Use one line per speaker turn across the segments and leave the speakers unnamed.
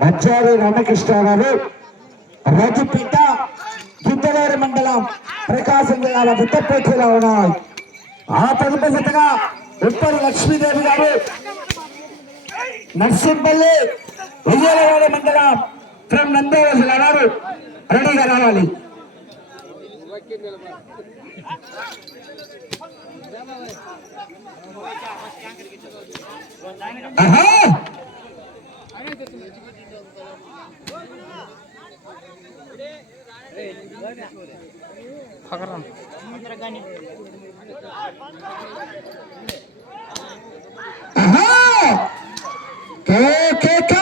మచ్చారి రామకృష్ణ గారు రాజుపేట గిద్దలూరు మండలం ప్రకాశం జిల్లాల విత్తపోటీలో ఉన్నాయి ఆ తదుపరిగా ఉప్పరి లక్ష్మీదేవి గారు నర్సింపల్లి విజయవాడ మండలం ఫ్రమ్ నందేవాడ జిల్లా గారు రెడీగా రావాలి ఆహా ఆహా కే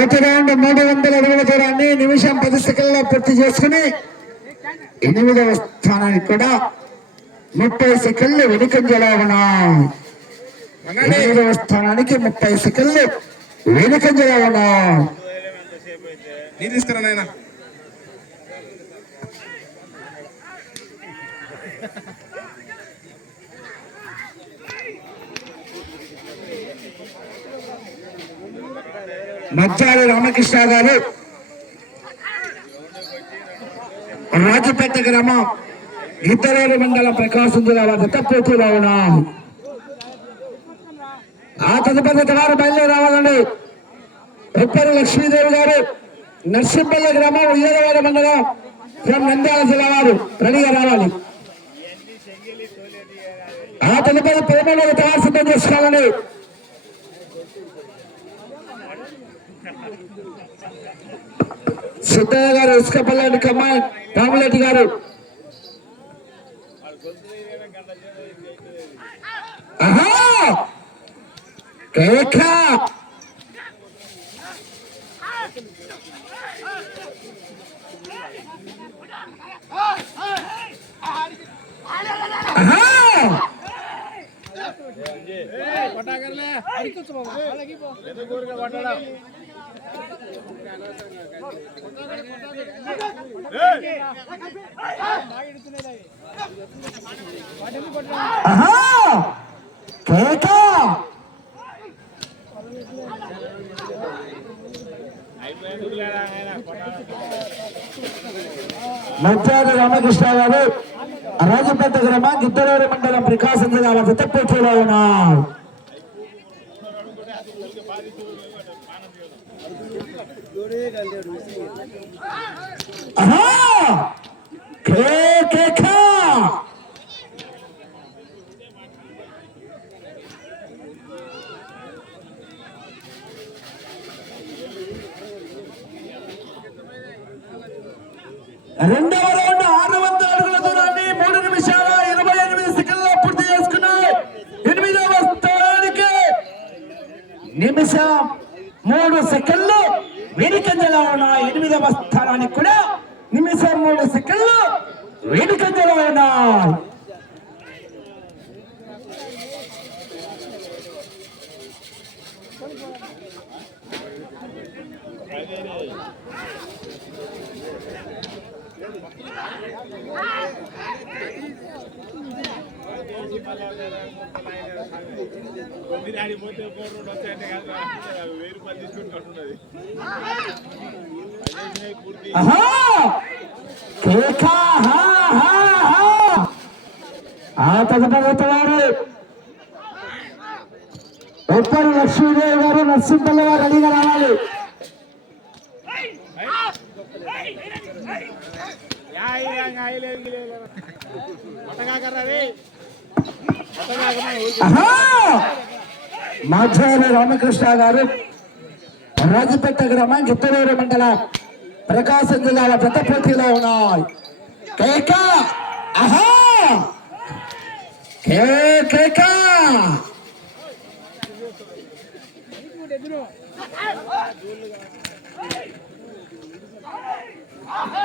మొదటి రౌండ్ మూడు వందల అడుగుల దూరాన్ని నిమిషం పది సెకండ్లో పూర్తి చేసుకుని ఎనిమిదవ స్థానానికి కూడా ముప్పై సెకండ్లు వెనుకంజలో ఉన్నాయి. ఎనిమిదవ స్థానానికి ముప్పై సెకండ్లు వెనుకంజలో ఉన్నాయి.
నీరు ఇస్తారా
రామకృష్ణ గారు. రాజపేట గ్రామం ఇద్దరేరు మండలం ప్రకాశం జిల్లా వద్ద పోటీలో ఉన్నాం. ఆ తదుపరి గారు బయలుదేరి రావాలండి. ఉప్పరి లక్ష్మీదేవి గారు. నర్సింపల్లి గ్రామం ఉయ్యలవాడ మండలం ఫ్రమ్ నంద్యాల జిల్లా వారు. రెడీగా రావాలి. ఆ తదుపరి ప్రేమలో తయారు సిద్ధం చేసుకోవాలండి. సిద్ధయ్య గారు ఇసుకపల్లి కమ్మాయి రామలెడ్డి గారు ఆహా! కేక! ఆహా! ఆహా! కేక! మధ్యాహ్న రామకృష్ణ గారు రాజపేట గ్రామం గిద్దలూరు మండలం ప్రకాశం జిల్లా విత్తపోటీలో ఉన్నారు రెండవ రౌండ్ ఆరు వందల అడుగుల దూరాన్ని మూడు నిమిషాల ఇరవై ఎనిమిది సెకండ్లో పూర్తి చేసుకున్నాయి. ఎనిమిదవ స్థానానికి నిమిషం మూడు సెకండ్ వెనుకంజలో ఉన్న ఎనిమిదవ స్థానానికి కూడా నిమిషం మూడు సెకండ్లు. వెనుకంజలో ఉన్నాయి
మీరు పోతే ఫోర్ రోడ్ వచ్చాయంటే కాదు వెయ్యి రూపాయలు తీసుకుని కట్టున్నది పూర్తి
ఆ తదుపరి వారు ఉప్పరి లక్ష్మీదేవి గారు నర్సింపల్లి గారు రెడీగా రావాలి ఆహా! మాధ్యాల రామకృష్ణ గారు రాజపేట గ్రామం గిత్తలూరు మండల ప్రకాశం జిల్లాల పెద్ద ఉన్నాయి. కేక! ఆహా కేక! ఆహా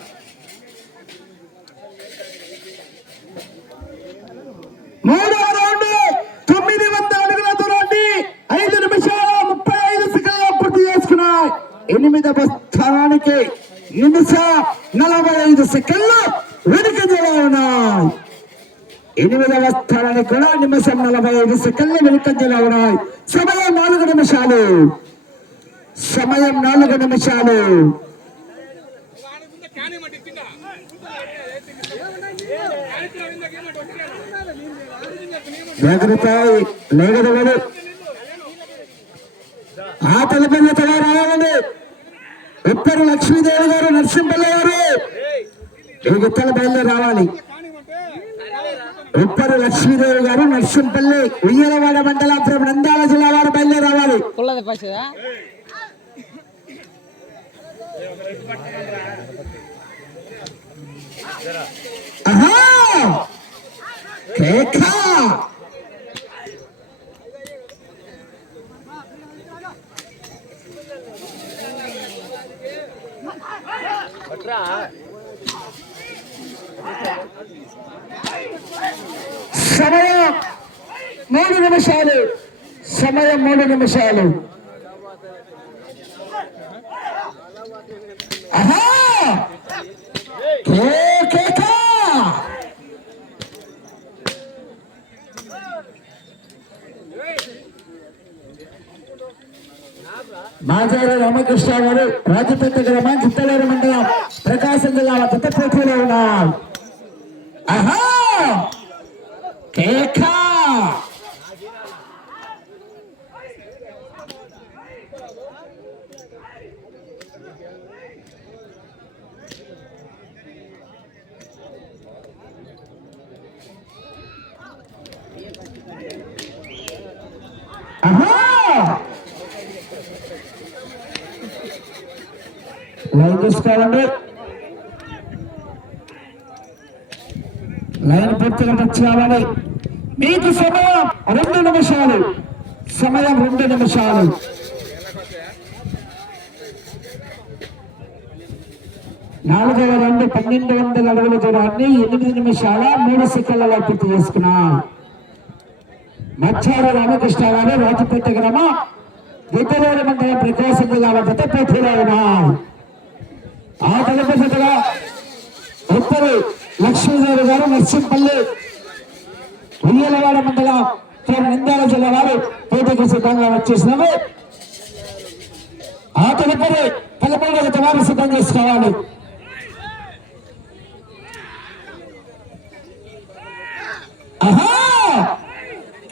ఎనిమిదవ స్థానానికి కూడా నిమిషం నలభై ఐదు సెకండ్లు వెనుకంజలో ఉన్నాయి. సమయం నాలుగు నిమిషాలు. సమయం నాలుగు నిమిషాలు. జాగ్రత్త లేగదవాడు ఆ తలపైన తల రావాలండి ఉత్తరు లక్ష్మీదేవి గారు నరసింహల్ల గారు. ఈ గుత్తల బయలుదేరి రావాలి. ఉత్తరు లక్ష్మీదేవి గారు నరసింపల్లి ఉయ్యలవాడ మండలాపురం నంద్యాల జిల్లా వారు బయలుదేరి రావాలి
కుళ్ళది పచ్చదా
ఆహా కేక సమయం మూడు నిమిషాలు. సమయం మూడు నిమిషాలు. మాజారి రామకృష్ణ గారు రాజపేట గ్రామం చిత్తలేరు మండలం ప్రకాశం జిల్లా పెద్ద పోటీలో ఉన్నారు ఆహా కేక ఆహా లైన్ చూసుకోవాలండి లైన్ పూర్తిగా టచ్ మీకు సమయం రెండు నిమిషాలు. సమయం రెండు నిమిషాలు. నాలుగవ రెండు పన్నెండు వందల అడుగుల దూరాన్ని ఎనిమిది నిమిషాల మూడు సెకండ్లలో పూర్తి చేసుకున్నాం. మచ్చారు రామకృష్ణ గారు రాజపేట గ్రామం విద్యలేని మండలం ప్రకాశం జిల్లా వద్ద పోటీలో ఉన్నారు ఆ తలపతిగా ఉత్తరు లక్ష్మీదేవి గారు నర్సింపల్లి ఉయ్యలవాడ మండలం నిందాల జిల్లా వారు పోటీకి సిద్ధంగా వచ్చేసినాము ఆ తదుపరి పదమూడవ వారు సిద్ధం చేసుకోవాలి.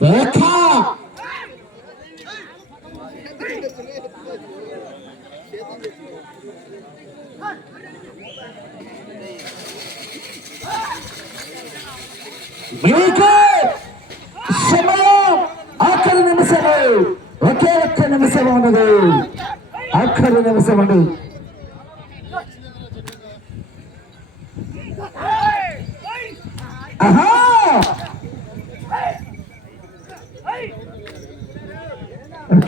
రేఖ! మీకు సమయం ఆఖరి నిమిషము. ఒకే ఒక్క నిమిషం ఉన్నది ఆఖరి నిమిషం అండి ఆహా!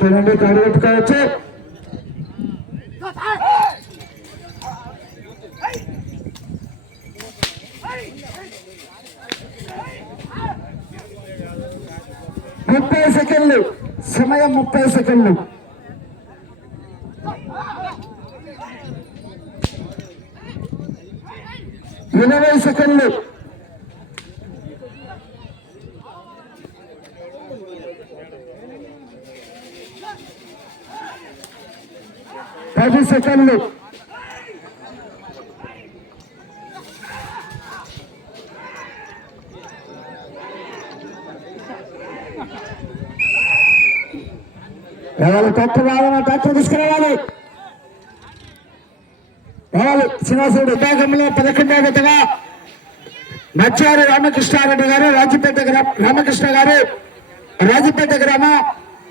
ఓకేనండి కాడు పెట్టుకోవచ్చు ముప్పై సెకండ్లు. సమయం ముప్పై సెకండ్లు. ఇరవై సెకండ్లు. పది సెకండ్లు ఎవరు తప్పు కాదన్న తప్పు తీసుకురావాలి. ఎవరు శ్రీనివాసుడు ఉద్యోగంలో పదకొండవ విధంగా మచ్చారి రామకృష్ణారెడ్డి గారు రాజపేట గ్రామ రామకృష్ణ గారు రాజపేట గ్రామ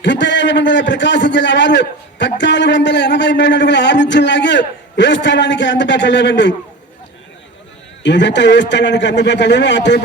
గిద్దరేల మండల ప్రకాశం జిల్లా వారు పద్నాలుగు వందల ఎనభై మూడు అడుగుల ఆరు ఇంచులు లాగి ఏ స్థానానికి అందుబాటులో లేవండి? ఈ జత ఏ స్థానానికి అందుబాటులో లేవు ఆ పేరు